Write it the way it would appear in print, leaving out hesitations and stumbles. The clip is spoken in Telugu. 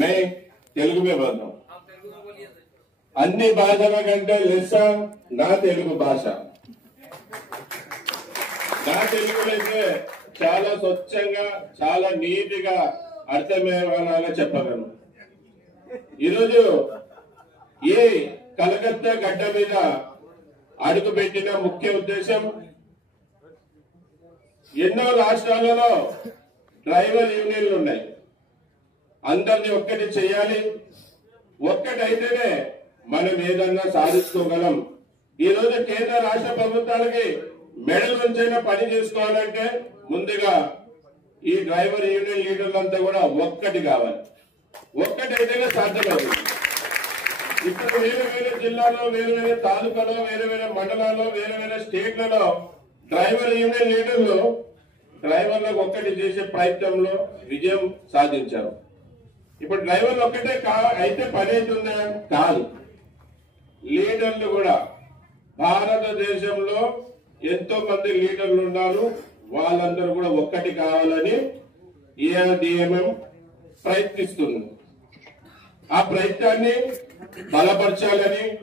मैं तेलुगु में बोलता हूँ। అన్ని భాషల కంటే లెస్స నా తెలుగు భాష. నా తెలుగులో అయితే చాలా స్వచ్ఛంగా చాలా నీట్గా అర్థమయ్యేలాగా చెప్పగలను. ఈరోజు ఈ కలకత్తా గడ్డ మీద అడుగుపెట్టిన ముఖ్య ఉద్దేశం ఎన్నో రాష్ట్రాలలో డ్రైవర్ యూనియన్లు ఉన్నాయి. అందరినీ ఒక్కటి చేయాలి. ఒక్కటైతేనే మనం ఏదన్నా సాధించుకోగలం. ఈ రోజు కేంద్ర రాష్ట్ర ప్రభుత్వాలకి మెడల్ నుంచైనా పని చేసుకోవాలంటే ముందుగా ఈ డ్రైవర్ యూనియన్ లీడర్లంతా కూడా ఒక్కటి కావాలి. ఒక్కటైతేనే సాధ్యమవుతుంది. ఇప్పుడు వేరే వేరే జిల్లాలో, వేరే వేరే తాలూకాలో, వేరే వేరే మండలాల్లో, వేరే వేరే స్టేట్లలో డ్రైవర్ యూనియన్ లీడర్లు డ్రైవర్లకు ఒక్కటి చేసే ప్రయత్నంలో విజయం సాధించారు. ఇప్పుడు డ్రైవర్లు ఒక్కటే అయితే పని అవుతుందా? కాదు. లీడర్లు కూడా భారతదేశంలో ఎంతో మంది లీడర్లు ఉన్నారు. వాళ్ళందరూ కూడా ఒక్కటి కావాలని ఏఐడిఎంఎం ప్రయత్నిస్తుంది. ఆ ప్రయత్నాన్ని బలపరచాలని